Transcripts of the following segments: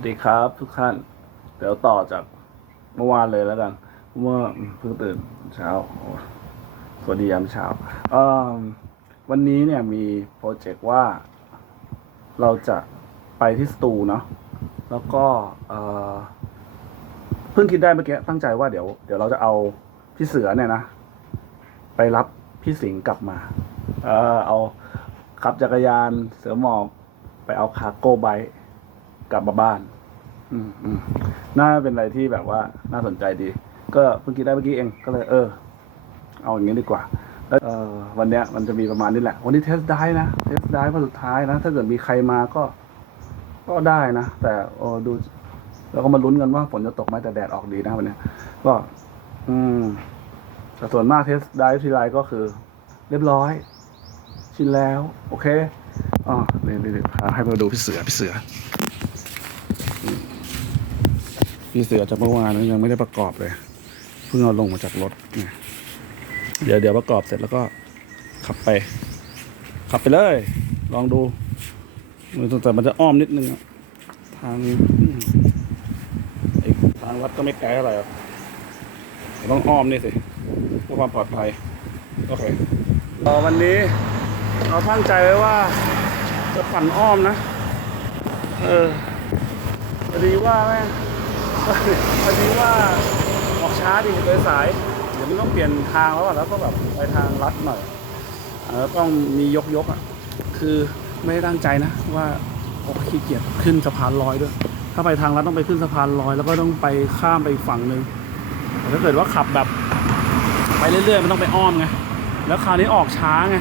วัสดีครับทุกท่าน เดี๋ยวต่อจากเมื่อวานเลยแล้วกัน เมื่อเพิ่งตื่นเช้าสวัสดียามเช้าวันนี้เนี่ยมีโปรเจกต์ว่า เราจะไปที่สตูเนาะแล้วก็เพิ่งคิดได้เมื่อกี้ตั้งใจว่าเดี๋ยวเดี๋ยวเราจะเอาพี่เสือเนี่ยนะ ไปรับพี่สิงห์กลับมา เออเอาขับจักรยานเสือหมอบไปเอาคาร์โก้ไบค์ กลับมาบ้าน อืมอืมน่าเป็นอะไรที่แบบว่า น่าสนใจดี ก็เพิ่งคิดได้เมื่อกี้เองก็เลย เออ เอาอย่างนี้ดีกว่า แล้วเออวันเนี้ยมันจะมีประมาณนี้แหละ วันนี้เทสได้นะเทสได้วันสุดท้ายนะถ้าเกิดมีใครมาก็ ก็ได้นะแต่โอ้ดูเราก็มาลุ้นกันว่าฝนจะตกไหมแต่แดดออกดีนะวันนี้ก็ อืมแต่ส่วนมากเทสได้ทีไรก็คือ เรียบร้อย ชินแล้ว โอเคอ๋อนี่นี่นี่พาให้มาดูพี่เสือพี่เสือ พี่เสือจากเมื่อวานยังไม่ได้ประกอบเลย เพิ่งเอาลงมาจากรถเนี่ยเดี๋ยวเดี๋ยวประกอบเสร็จแล้วก็ขับไป ขับไปเลย ลองดูแต่มันจะอ้อมนิดนึงอะทางอีกทางวัดก็ไม่ไกลเท่าไหร่หรอกต้องอ้อมนี่สิเพื่อความปลอดภัยโอเคเอ่อวันนี้เราตั้งใจไว้ว่าจะปั่นอ้อมนะ เออ พอดีว่าแม่พอดีว่าออกช้าดิเลยสาย เดี๋ยวมันต้องเปลี่ยนทางแล้วอะแล้วก็แบบไปทางลัดหน่อยเออต้องมียกยกๆอะคือไม่ได้ตั้งใจนะว่าโอ้ขี้เกียจขึ้นสะพานลอยด้วย ถ้าไปทางลัดต้องไปขึ้นสะพานลอย แล้วก็ต้องไปข้ามไปอีกฝั่งหนึ่งแต่ถ้าเกิดว่าขับแบบ ไปเรื่อยๆมันต้องไปอ้อมไงแล้วคราวนี้ออกช้าไง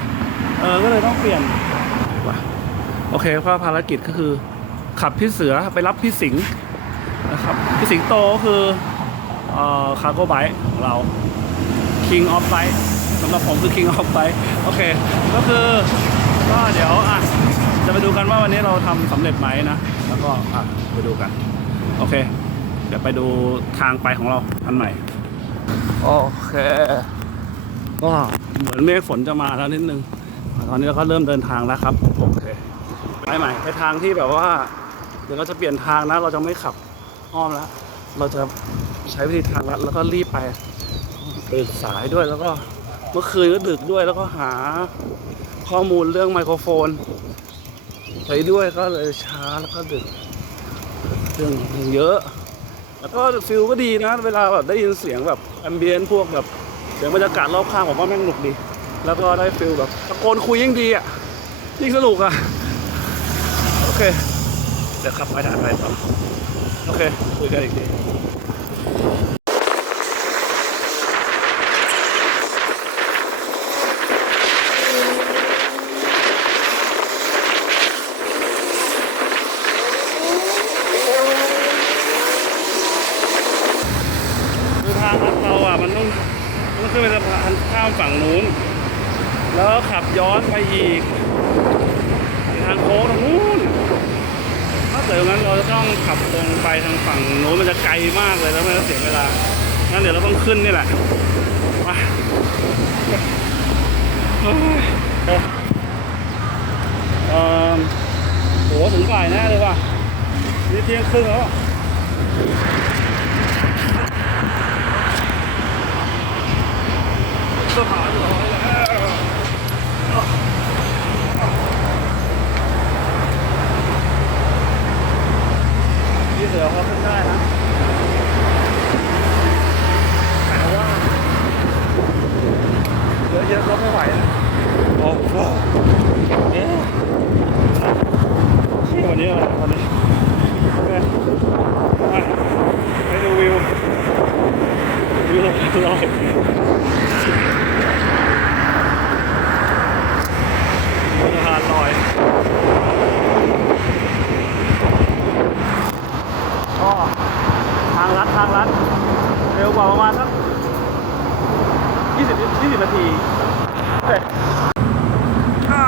เออก็เลยต้องเปลี่ยนว่ะโอเคเพราะภารกิจก็คือ ขับพี่เสือไปรับพี่สิงห์นะครับพี่สิงโตก็คือเอ่อคาร์โก้ไบของเรา King of Bike สำหรับผมคือ King of Bike โอเค ก็คือก็เดี๋ยวอะจะไปดูกันว่าวันนี้เราทำสำเร็จไหมนะ แล้วก็อะไปดูกัน โอเค เดี๋ยวไปดูทางไปของเราอันใหม่ โอเค ก็เหมือนเมฆฝนจะมาแล้วนิดนึง ตอนนี้เราก็เริ่มเดินทางแล้วครับ โอเค ไปใหม่ไปทางที่แบบว่า เดี๋ยวเราจะเปลี่ยนทางนะ เราจะไม่ขับอ้อมแล้ว เราจะใช้วิธีทางลัดแล้วก็รีบไปตื่นสายด้วยแล้วก็เมื่อคืนก็ดึกด้วยแล้วก็หาข้อมูลเรื่องไมโครโฟน ไปด้วยก็เลยช้าแล้วก็ดึกเรื่องเยอะ แล้วก็ฟิลก็ดีนะ เวลาแบบได้ยินเสียงแบบแอมเบียนพวกแบบเสียงบรรยากาศรอบข้างผมว่าแม่งหนุกดี แล้วก็ได้ฟิลแบบตะโกนคุยยิ่งดีอะยิ่งสนุกอะ โอเค เดี๋ยวขับไปทางไปต่อโอเคคุยกันอีกทีคือทางเราอะมันต้องมันต้องขึ้นไปสะพานข้ามฝั่งนู้น แล้วขับย้อนไปอีกทางโค้งตรงนู้น ถ้าเกิดงั้นเราจะต้องขับตรงไปทางฝั่งโน้นมันจะไกลมากเลยแล้วมันจะเสียเวลา งั้นเดี๋ยวเราต้องขึ้นนี่แหละมาเออโหถึงบ่ายแน่เลยว่ะนี่เที่ยงครึ่งแล้วอะสถานร้อยแล้ว พี่เสือเขาขึ้นได้นะแต่ว่าเยอะๆก็ไม่ไหวนะโอ้โหเอ๊ะที่วันนี้อะไรวันนี้โอเคไปดูวิววิวลอยลยสะพานลอย ก็ทางลัดทางลัดเร็ว กว่าประมาณสักยี่สิบยี่สิบนาทีเสร็จอ่า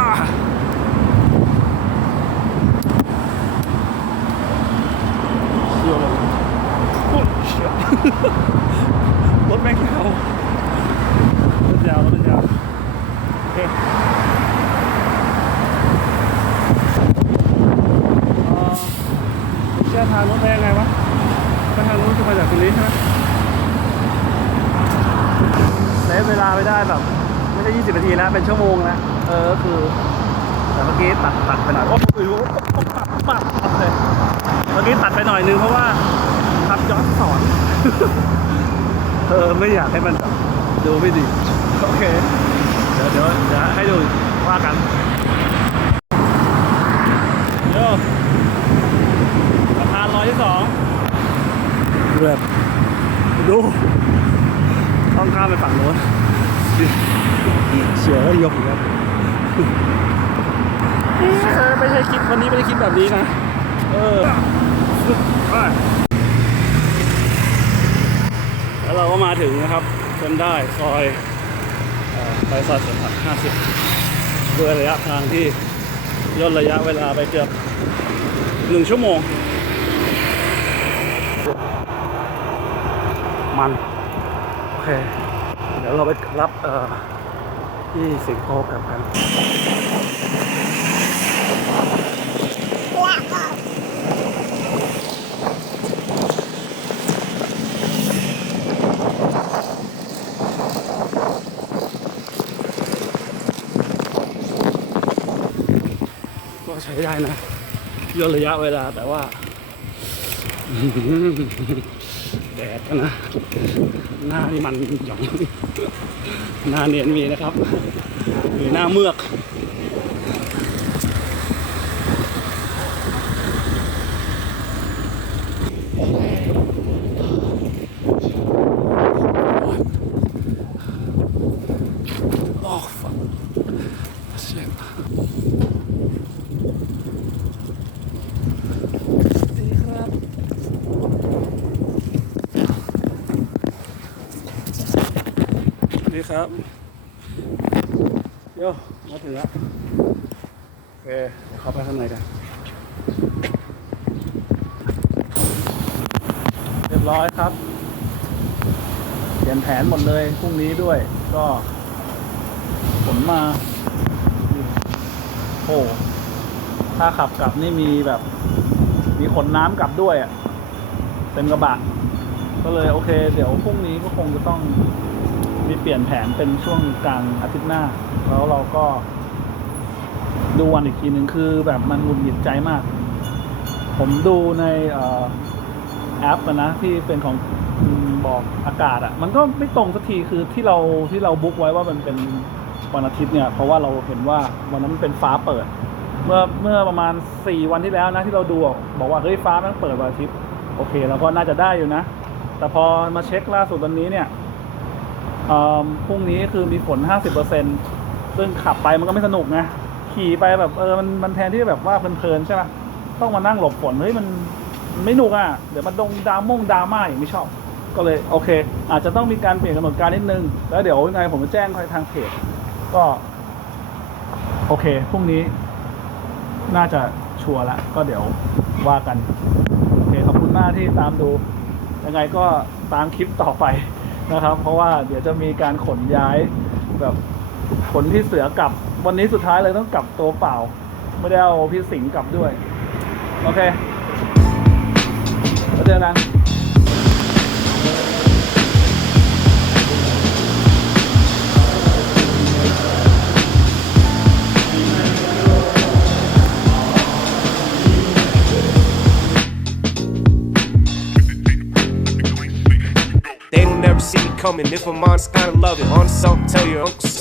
เชี่ยวเลยโอ้ยเชี่ยวรถแม่งยาวรถยาวรถยาวโอเคเอ่อใช่จะทางนู้นไปยังไงวะไปทางนู้นจะมาจากตรงนี้ใช่ไหม เซฟเวลาไปได้แบบไม่ใช่20นาทีแล้วเป็นชั่วโมงแล้วเออคือ แต่เมื่อกี้ตัดตัดไปหน่อยโอ้โหปับปับปับเลยเมื่อกี้ตัดไปหน่อยนึงเพราะว่าทับย้อนสอนเออไม่อยากให้มันดูไม่ดีโอเคเดี๋ยวเดี๋ยวเดี๋ยวให้ดูว่ากันโยสะพานลอยที่สองแบบดูต้องข้ามไปฝั่งโน้นเสียก็ยกอีกแล้วเออ ไม่ใช่คิดวันนี้ไม่ได้คิดแบบนี้นะ เออไปแล้วเราก็มาถึงนะครับจนได้ซอยเอ่อไปซอยสวนผัก50ด้วยระยะทางที่ย่นระยะเวลาไปเกือบหนึ่งชั่วโมง มัน โอเค เดี๋ยวเราไปรับเอ่อที่สิงคโปร์กัน ก็ใช้ได้นะย่นระยะเวลาแต่ว่าแดดนะ หน้านี่มันหยองหน้าเนียนมีนะครับ หรือหน้าเมือก นี่ครับโยมาถึงแล้วโอเคเดี๋ยวเข้าไปข้างในกันเรียบร้อยครับเขียนแผนหมดเลยพรุ่งนี้ด้วย ก็ผลมาโอ้ถ้าขับกลับนี่มีแบบ มีขนน้ำกลับด้วยอะ่ะเป็นกระบะก็เลยโอเค เดี๋ยวพรุ่งนี้ก็คงจะต้อง มีเปลี่ยนแผนเป็นช่วงกลางอาทิตย์หน้า แล้วเราก็ ดูวันอีกทีหนึ่งคือแบบมันหงุดหงิดใจมาก ผมดูในอแอปนะที่เป็นของบอกอากาศอะมันก็ไม่ตรงสักทีคือที่เราที่เราบุ๊กไว้ว่ามันเป็นวันอาทิตย์เนี่ย เพราะว่าเราเห็นว่าวันนั้นมันเป็นฟ้าเปิด เมื่อเมื่อประมาณสี่วันที่แล้วนะที่เราดูบอกว่าเฮ้ยฟ้ามันเปิดวันอาทิตย์โอเคเราก็น่าจะได้อยู่นะ แต่พอมาเช็คล่าสุดวันนี้เนี่ย พรุ่งนี้คือมีฝน 50%ซึ่งขับไปมันก็ไม่สนุกไงขี่ไปแบบเออมันมันแทนที่แบบว่าเพลินๆใช่ปะต้องมานั่งหลบฝนเฮ้ยมันไม่หนุกอะ เดี๋ยวมันดงดามงดราม่าอย่างไม่ชอบ ก็เลยโอเค อาจจะต้องมีการเปลี่ยนกำหนดการนิดนึง แล้วเดี๋ยวยังไงผมจะแจ้งทางเพจก็ โอเคพรุ่งนี้ น่าจะชัวร์ละก็เดี๋ยวว่ากัน โอเคขอบคุณมากที่ตามดู ยังไงก็ตามคลิปต่อไป นะครับ เพราะว่าเดี๋ยวจะมีการขนย้ายแบบขนที่เสือกลับ วันนี้สุดท้ายเลยต้องกลับตัวเปล่า ไม่ได้เอาพี่สิงห์กลับด้วย โอเคแล้วเจอกัน coming. If I'm honest, kinda love it. On something, tell your uncles.